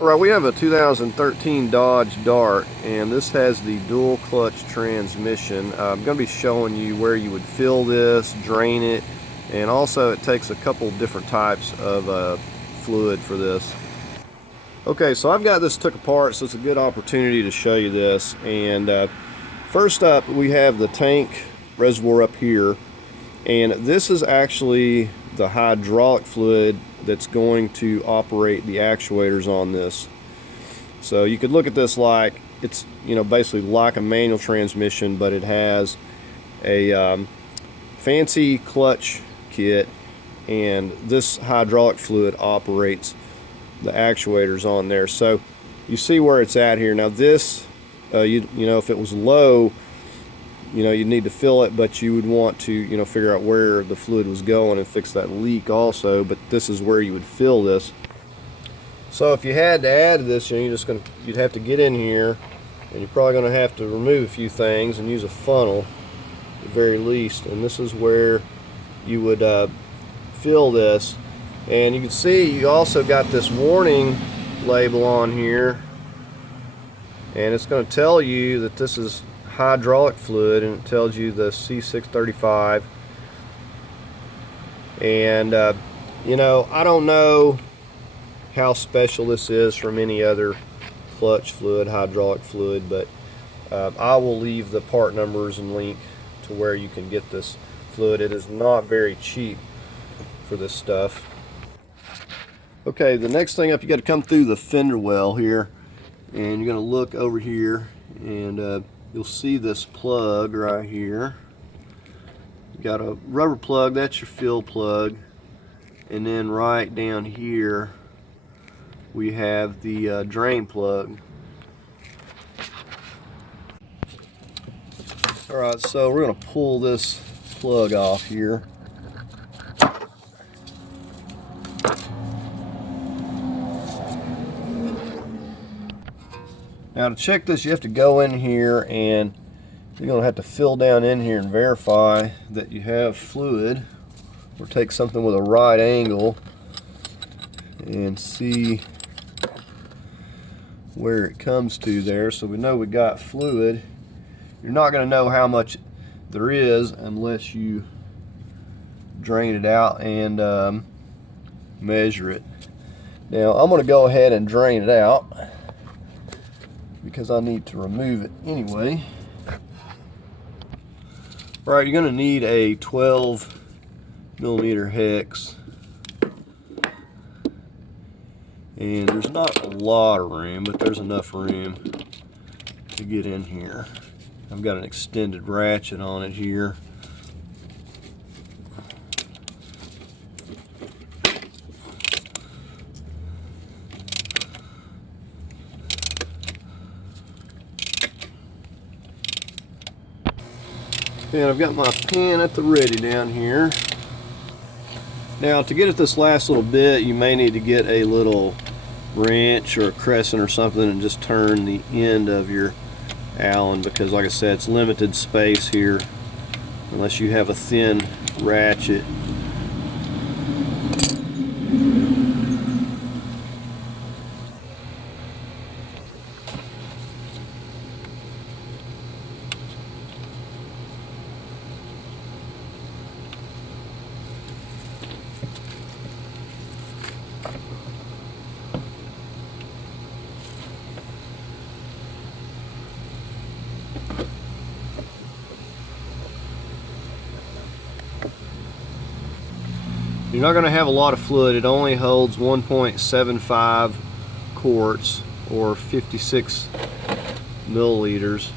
Alright, we have a 2013 Dodge Dart, and this has the dual clutch transmission. I'm going to be showing you where you would fill this, drain it, and also it takes a couple different types of fluid for this. Okay, so I've got this took apart, so it's a good opportunity to show you this. And first up, we have the tank reservoir up here, and this is actually the hydraulic fluid that's going to operate the actuators on this. So you could look at this like it's, basically like a manual transmission, but it has a fancy clutch kit, and this hydraulic fluid operates the actuators on there. So you see where it's at here. Now this, if it was low, you'd need to fill it, but you would want to, figure out where the fluid was going and fix that leak also. But this is where you would fill this. So if you had to add to this, you'd have to get in here, and you're probably going to have to remove a few things and use a funnel at the very least. And this is where you would fill this. And you can see you also got this warning label on here, and it's going to tell you that this is hydraulic fluid, and it tells you the C635. And I don't know how special this is from any other clutch fluid, hydraulic fluid, but I will leave the part numbers and link to where you can get this fluid. It is not very cheap for this stuff. Okay, the next thing up, you got to come through the fender well here, and you're going to look over here, and you'll see this plug right here. You got a rubber plug, that's your fill plug, and then right down here we have the drain plug. Alright, so we're going to pull this plug off here. Now to check this, you have to go in here, and you're going to have to fill down in here and verify that you have fluid, or take something with a right angle and see where it comes to there, so we know we got fluid. You're not going to know how much there is unless you drain it out and measure it. Now I'm going to go ahead and drain it out, because I need to remove it anyway. Alright, you're going to need a 12mm hex, and there's not a lot of room, but there's enough room to get in here. I've got an extended ratchet on it here. And I've got my pin at the ready down here. Now to get at this last little bit, you may need to get a little wrench or a crescent or something and just turn the end of your Allen, because like I said, it's limited space here unless you have a thin ratchet. You're not going to have a lot of fluid. It only holds 1.75 quarts or 56 milliliters.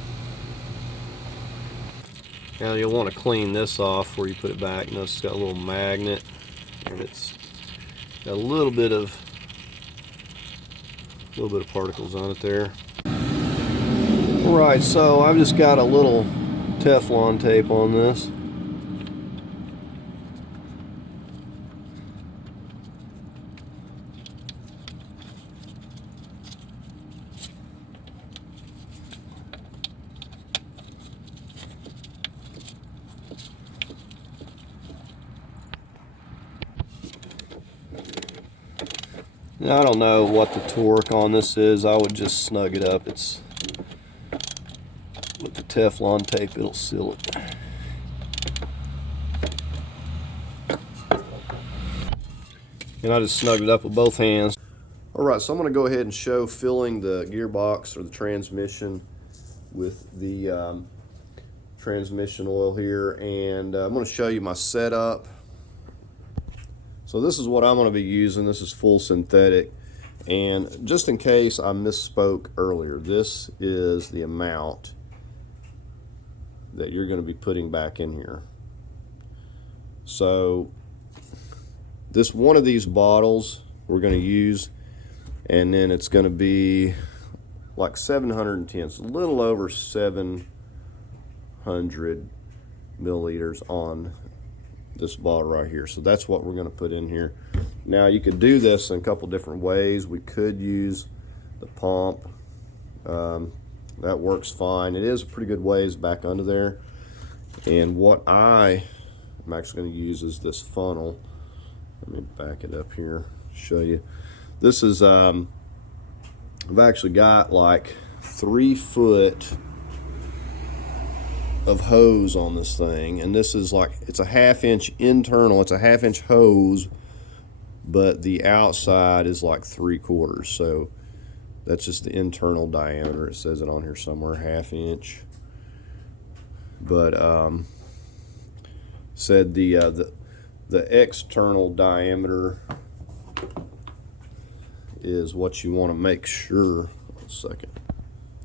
Now you'll want to clean this off before you put it back. Notice it's got a little magnet, and it's got a little bit of particles on it there. Alright, so I've just got a little Teflon tape on this. Now, I don't know what the torque on this is. I would just snug it up. It's with the Teflon tape, it'll seal it. And I just snugged it up with both hands. Alright, so I'm going to go ahead and show filling the gearbox or the transmission with the transmission oil here, and I'm going to show you my setup. So this is what I'm going to be using. This is full synthetic, and just in case I misspoke earlier, this is the amount that you're going to be putting back in here. So this one of these bottles we're going to use, and then it's going to be like 710, it's a little over 700 milliliters on this bottle right here. So that's what we're going to put in here. Now you could do this in a couple different ways. We could use the pump. That works fine. It is a pretty good ways back under there. And what I am actually going to use is this funnel. Let me back it up here, show you. This is, I've actually got like 3 foot of hose on this thing, and this is like, it's a 1/2 inch internal, it's a 1/2 inch hose, but the outside is like 3/4. So that's just the internal diameter. It says it on here somewhere, 1/2 inch. But said the external diameter is what you want to make sure. One second.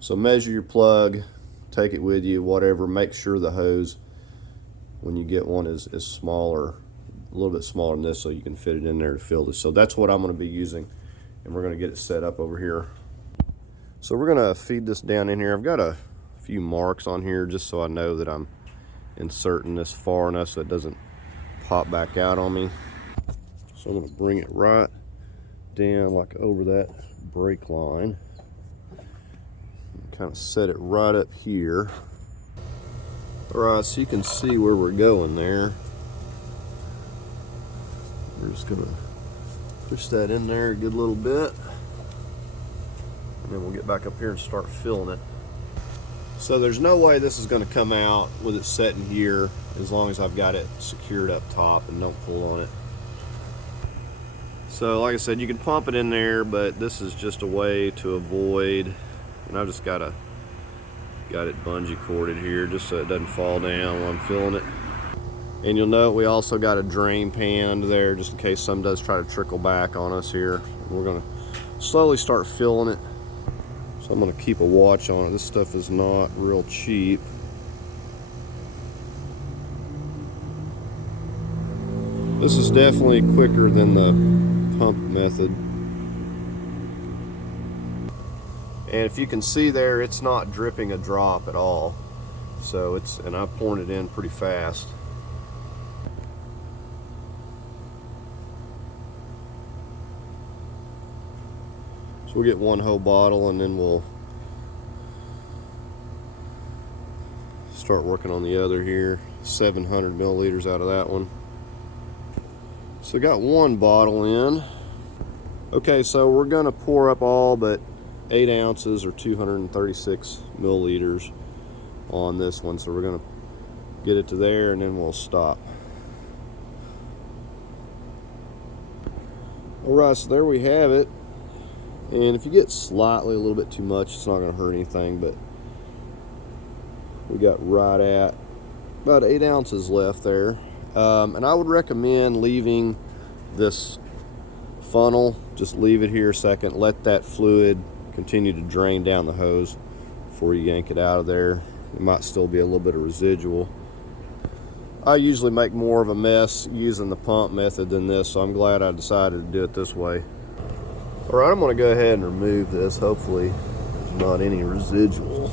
So measure your plug, take it with you, whatever. Make sure the hose, when you get one, is smaller, a little bit smaller than this, so you can fit it in there to fill this. So that's what I'm going to be using, and we're going to get it set up over here. So we're going to feed this down in here. I've got a few marks on here just so I know that I'm inserting this far enough so it doesn't pop back out on me. So I'm going to bring it right down like over that brake line. Kind of set it right up here. Alright, so you can see where we're going there. We're just going to push that in there a good little bit, and then we'll get back up here and start filling it. So there's no way this is going to come out with it setting here as long as I've got it secured up top and don't pull on it. So like I said, you can pump it in there, but this is just a way to avoid, and I've just got it bungee corded here just so it doesn't fall down while I'm filling it. And you'll note we also got a drain pan under there just in case some does try to trickle back on us here. We're going to slowly start filling it. So I'm going to keep a watch on it. This stuff is not real cheap. This is definitely quicker than the pump method. And if you can see there, it's not dripping a drop at all. So and I've poured it in pretty fast. So we'll get one whole bottle and then we'll start working on the other here. 700 milliliters out of that one. So got one bottle in. Okay, so we're gonna pour up all but 8 ounces or 236 milliliters on this one. So we're gonna get it to there and then we'll stop. Alright, so there we have it. And if you get slightly a little bit too much, it's not gonna hurt anything, but we got right at about 8 ounces left there. And I would recommend leaving this funnel, just leave it here a second, let that fluid continue to drain down the hose before you yank it out of there. It might still be a little bit of residual. I usually make more of a mess using the pump method than this, so I'm glad I decided to do it this way. Alright, I'm going to go ahead and remove this. Hopefully there's not any residual.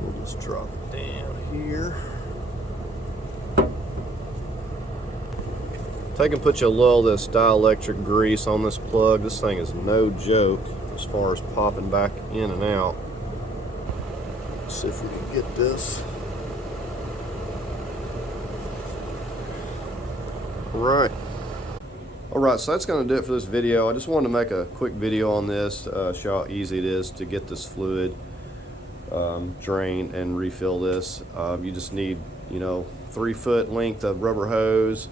We'll just drop it down here. Take and put you a little of this dielectric grease on this plug. This thing is no joke as far as popping back in and out. Let's see if we can get this. All right. Alright, so that's going to do it for this video. I just wanted to make a quick video on this, show how easy it is to get this fluid drained and refill this. You just need, 3-foot length of rubber hose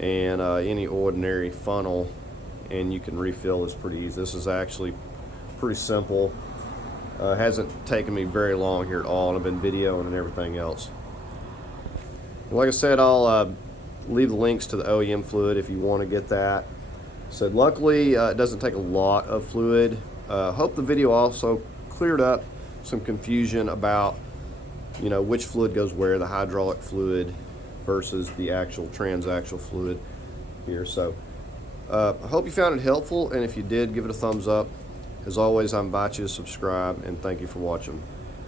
and any ordinary funnel, and you can refill this pretty easy. This is actually pretty simple. Hasn't taken me very long here at all, and I've been videoing and everything else. Like I said, I'll leave the links to the OEM fluid if you want to get that. So luckily it doesn't take a lot of fluid. Hope the video also cleared up some confusion about which fluid goes where, the hydraulic fluid versus the actual transaxle fluid here. So I hope you found it helpful, and if you did, give it a thumbs up. As always, I invite you to subscribe, and thank you for watching.